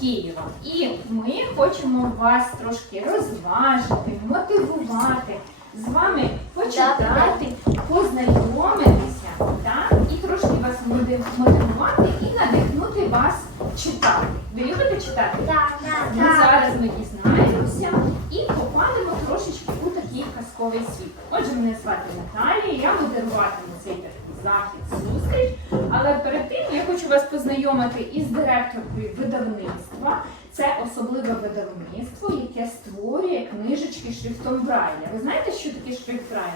Києва. І ми хочемо вас трошки розважити, мотивувати, з вами почитати, познайомитися, так? і трошки вас мотивувати і надихнути вас читати. Ви любите читати? Так, так, Ну, зараз ми дізнаємося і попадемо трошечки у такий казковий світ. Отже, мене звати Наталія, я модеруватиму цей захід зустріч. Але перед тим я хочу вас познайомити із директоркою видавництва. Це особливе видавництво, яке створює книжечки шрифтом Брайля. Ви знаєте, що таке шрифт Брайля?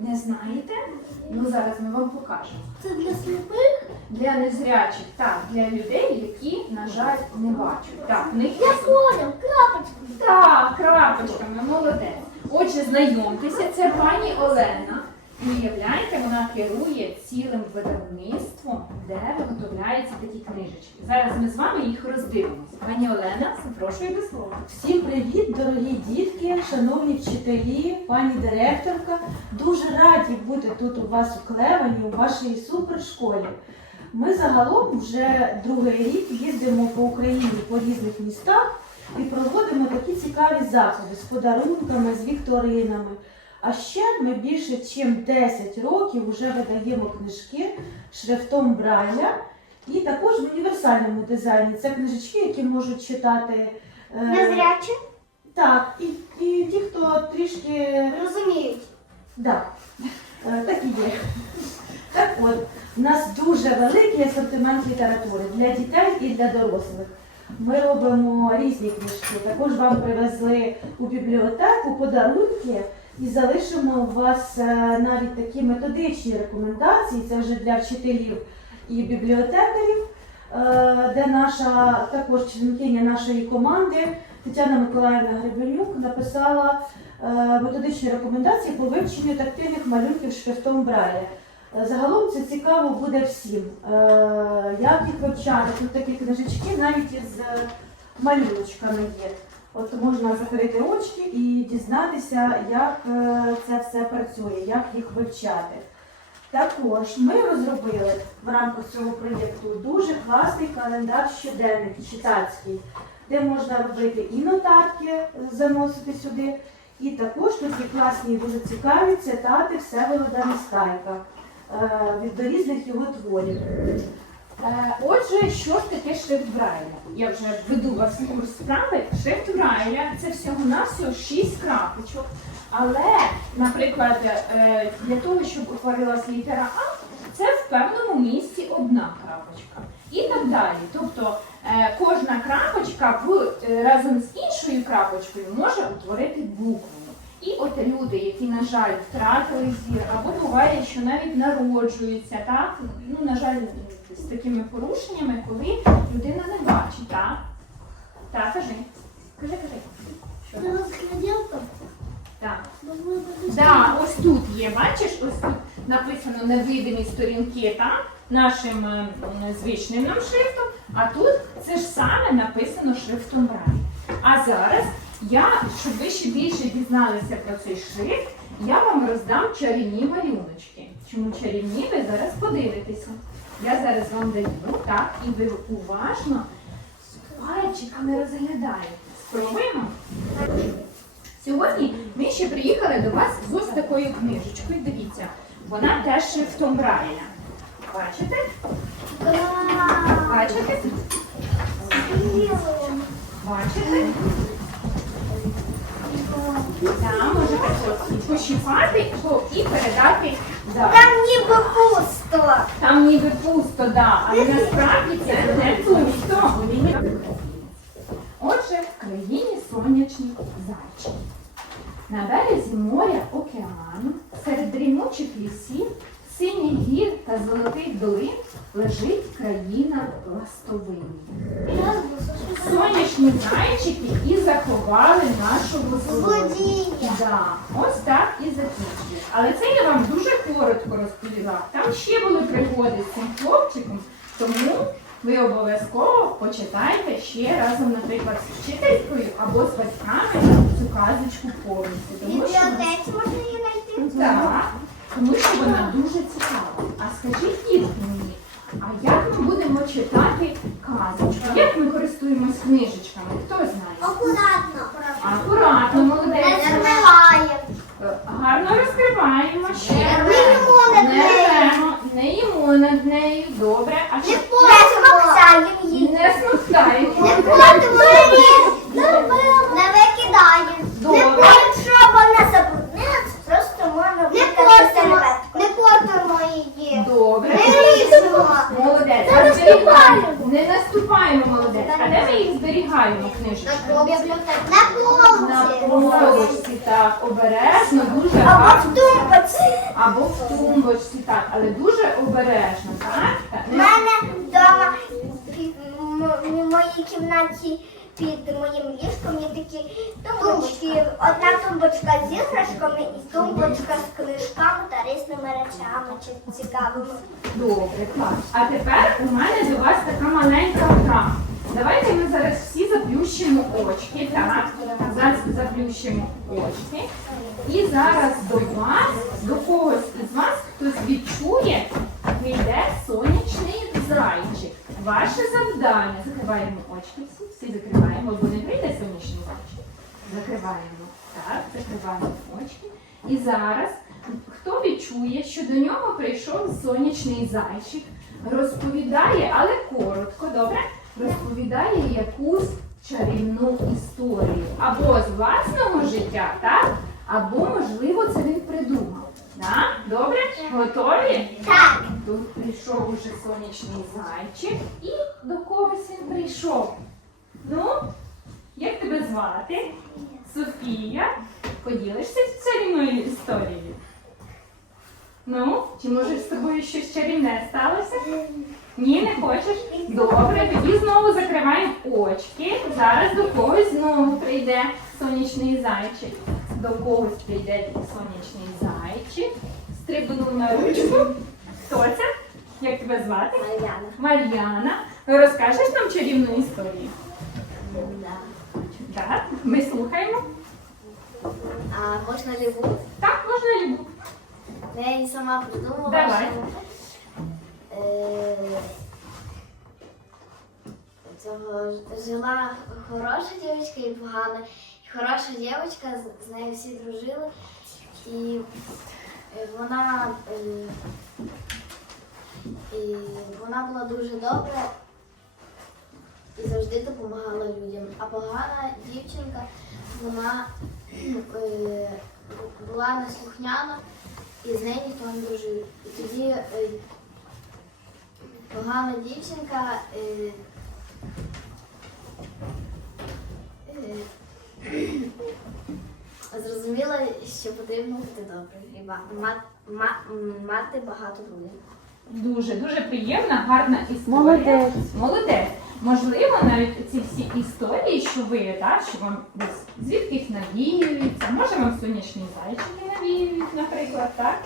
Не знаєте? Ну зараз ми вам покажемо. Це для сліпих? Для незрячих, так, для людей, які, на жаль, не бачать. Так, в них є Я понял, крапочку. так, крапочками, молодець. Отже, знайомтеся, це пані Олена. Уявляєте, вона керує цілим видавництвом, де виготовляються такі книжечки. Зараз ми з вами їх роздивимося. Пані Олена, запрошую до слова. Всім привіт, дорогі дітки, шановні вчителі, пані директорка. Дуже раді бути тут у вас у Клевані, у вашій супершколі. Ми загалом вже другий рік їздимо по Україні по різних містах і проводимо такі цікаві заходи з подарунками, з вікторинами. А ще ми більше ніж 10 років вже видаємо книжки шрифтом Брайля і також в універсальному дизайні. Це книжечки, які можуть читати. е, Незрячі? так, і, і ті, хто трішки Розуміють. да, е, так і є. Так от, у нас дуже великий асортимент літератури для дітей і для дорослих. Ми робимо різні книжки. Також вам привезли у бібліотеку подарунки і залишимо у вас е, навіть такі методичні рекомендації. Це вже для вчителів і бібліотекарів, е, де наша також членкиня нашої команди Тетяна Миколаївна Гребенюк написала е, методичні рекомендації по вивченню тактильних малюнків шрифтом Брайля. Загалом це цікаво буде всім. Як їх вивчати? Тут такі книжечки навіть із малюночками є. От можна закрити очки і дізнатися, як е, це все працює, як їх вивчати. Також ми розробили в рамках цього проєкту дуже класний календар щоденник читацький, де можна робити і нотатки, е, заносити сюди, і також тут є класні дуже цікаві цитати Всеволода Нестайка е, від різних його творів. Е, Отже, що ж таке шрифт Брайля? Я вже веду вас в курс справи. Шрифт Брайля це всього-навсього 6 крапочок. Але, наприклад, е, для того, щоб утворилась літера А, це в певному місці одна крапочка. І так далі. Тобто е, кожна крапочка в, разом з іншою крапочкою може утворити букву. І от люди, які, на жаль, втратили зір, або буває, що навіть народжуються, так? Ну, на жаль, з такими порушеннями, коли людина не бачить, так? Так, кажи. Кажи, кажи. Що? Так. Да, ось тут є, бачиш, ось тут написано невидимі сторінки, так? Нашим е, звичним нам шрифтом, а тут це ж саме написано шрифтом Брайль. А зараз я, щоб ви ще більше дізналися про цей шрифт, я вам роздам чарівні малюночки. Чому чарівні, ви зараз подивитеся. Я зараз вам даю, так, і ви уважно пальчиками розглядаєте. Спробуємо? Сьогодні ми ще приїхали до вас з ось такою книжечкою. Дивіться, вона теж шрифтом Брайля. Бачите? Бачите? Бачите? Так, можете пощипати і передати далі. Там ніби пусто. Там ніби пусто, да, але насправді це не пусто. Отже, в країні сонячні зайчики. На березі моря океану, серед дрімучих лісів, синіх гір та золотих долин лежить країна ластовиння. Сонячні зайчики і заховали нашого злодія. Злодія. Да, ось так і закінчили. Але це я вам дуже коротко розповіла. Там ще були пригоди з цим хлопчиком, тому ви обов'язково почитайте ще разом, наприклад, з вчителькою або з батьками цю казочку повністю. В Тому що бібліотеці можна її знайти? так, тому що вона дуже цікава. А скажіть дітки мені, а як ми будемо читати казочку? Як ми користуємось книжечками? Хто знає? Акуратно. Акуратно, Не молодець. зриває. Е, Гарно розкриваємо ще. Не рвемо над нею. не їмо над нею. Добре, а Не що? смоктаємо її. Не смоктаємо. Не платимо її. Не викидаємо. Добре. Якщо вона забруднилася, просто можна не портимо. Не портимо її. Добре. Не різемо. Молодець. Не А зберігаємо. Наступаємо. Не наступаємо, молодець. А де ми їх зберігаємо, книжечки? На На полці. полочці, так, обережно, дуже Або в тумбочці. Або в тумбочці, так, але дуже обережно? Так, У мене вдома в моїй кімнаті під моїм ліжком є такі тумбочки. Одна тумбочка з іграшками і тумбочка з книжками та різними речами чи цікавими. Добре, так. А тепер у мене до вас така маленька гра. Давайте ми зараз всі заплющимо очки, так? Зараз заплющимо очки. І зараз до вас, до когось із вас, хтось відчує, прийде сонячний зайчик. Ваше завдання. Закриваємо очки всі закриваємо, бо не прийде сонячний зайчик. Закриваємо. Так, закриваємо очки. І зараз хто відчує, що до нього прийшов сонячний зайчик, розповідає, але коротко, добре? Розповідає якусь чарівну історію. Або з власного життя, так? Або, можливо, це він придумав. Так? Добре? Готові? Так, Тут прийшов уже сонячний зайчик. І до когось він прийшов. Ну, як тебе звати? Софія. Поділишся з чарівною історією? Ну, чи може з тобою щось чарівне сталося? Ні, не хочеш? Добре, тоді знову закриваємо очки. Зараз до когось знову прийде сонячний зайчик. До когось прийде сонячний зайчик. Стрибнув на ручку. Хто це? Як тебе звати? Мар'яна. Мар'яна. Розкажеш нам чарівну історію? Так, ми слухаємо. А можна любу? Так, можна любу. Я її сама придумала. Давай. що, е, Цього жила хороша дівчинка і погана. І хороша дівчинка, з- нею всі дружили. І е, вона, е, і вона була дуже добра завжди допомагала людям. А погана дівчинка, вона е, була неслухняна і з нею ніхто не дружив. І тоді е, погана дівчинка е, зрозуміла, що потрібно бути доброю і мати багато друзів. Дуже, дуже приємна, гарна історія. Молодець. Молодець. Можливо, навіть ці всі історії, що ви, так, що вам десь звідкись навіюються, може вам сонячні зайчики навіюють, наприклад, так?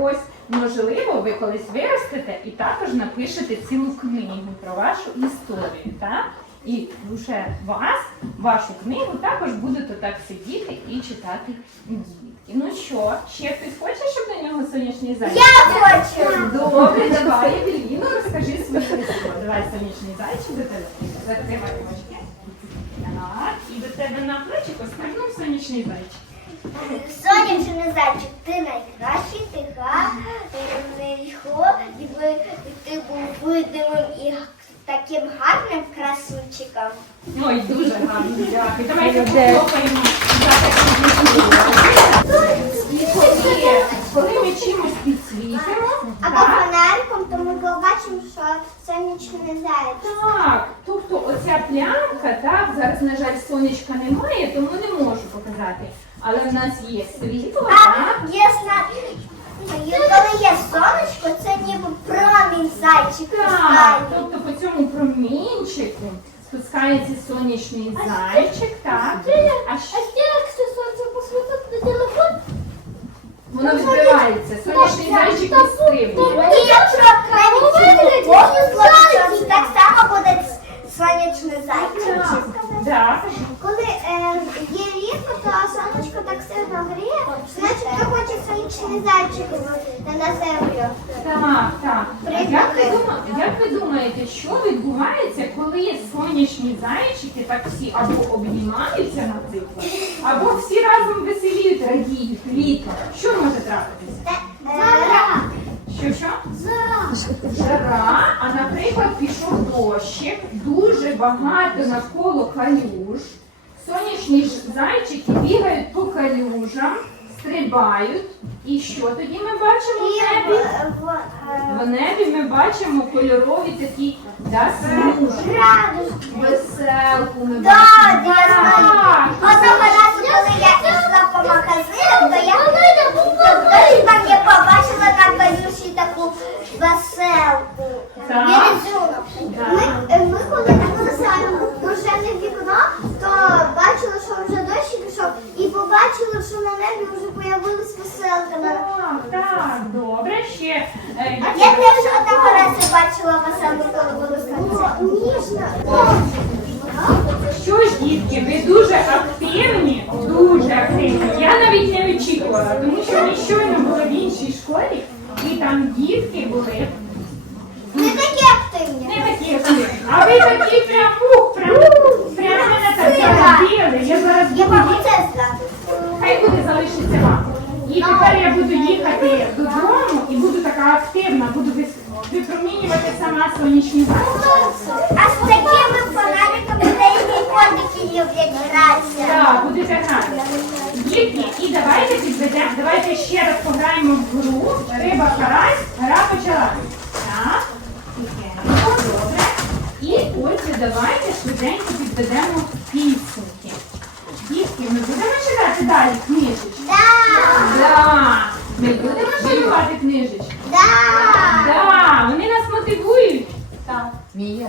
Ось, можливо, ви колись виростете і також напишете цілу книгу про вашу історію, так? І вже вас, вашу книгу, також будете так сидіти і читати дітки. Ну що, ще хтось хоче, щоб на нього сонячний зайчик? Я хочу! Добре, давай, Евеліно, розкажи свою історію. Давай сонячний зайчик до тебе. Закривай очки. Так, і до тебе на плечико спригнув сонячний зайчик. Сонячний зайчик, ти найкращий, ти гарний і ви, ти був видимим і таким гарним красунчиком. Ой, дуже гарно, дякую. Давайте похлопаємо за таку. І коли, коли ми чимось підсвітимо, Або так, фонариком, то ми побачимо, що сонячний зайчик. Так, тобто оця плямка, так, зараз, на жаль, сонечка немає, тому не можу показати. Але в нас є світло, А так? ясно, коли є сонечко, це ніби промінь зайчик. Так, пускає. тобто по цьому промінчику спускається сонячний зайчик, так. А що якщо сонце посвітить на телефон? воно відкривається, сонячний зайчик відстрибує. І якщо навіть телефону зловити, так само буде сонячний зайчик. Так. Коли е, є рідко, то сонечко так сильно гріє, значить то хоче свої сонячний зайчик на землю. Так, так. А як ви, дума- як ви думаєте, що відбувається, коли сонячні зайчики так всі або обнімаються, на наприклад, або всі разом веселіють, радіють літо? Що може трапитися? Зара. Що що? Жара, а наприклад, пішов дощик, дуже багато навколо калюж. Сонячні ж зайчики бігають по калюжам, стрибають. І що тоді ми бачимо в небі? В небі ми бачимо кольорові такі да, смужки. Веселку ми Да, бачимо. я знаю. Одного разу, коли я йшла по магазинам, то я то там я побачила на калюші таку веселку. Так. Вірізунок. Так. Ми, ми коли дивилися вже не вікно, то бачили, що вже дощ пішов, і побачили, що на небі вже появилась веселка. Так, так, добре, ще. е, Я теж одного разу бачила веселку, коли були Ніжна. Що ж, дітки, ви дуже активні, дуже активні. Я навіть не очікувала, тому що ми щойно були в іншій школі, і там дітки були Не такі активні. не такі активні. А ви такі прям ух, прям, прям мене так заробили. Я зараз Я буду можу це здати. Хай буде залишиться вам. І тепер я буду їхати додому і буду така активна, буду випромінювати сама сонячні захисти. А з такими фонариками деякі котики люблять гратися. Так, будете грати. Дітки, і давайте підведемо, давайте ще раз пограємо в гру. Риба карась, гра почалась. Так, тихенько, добре. І отже, давайте швиденько підведемо підсумки. Ми будемо читати далі книжечки? Да. Да. Ми будемо малювати книжечки? Да. Да. Вони нас мотивують. Так. Да.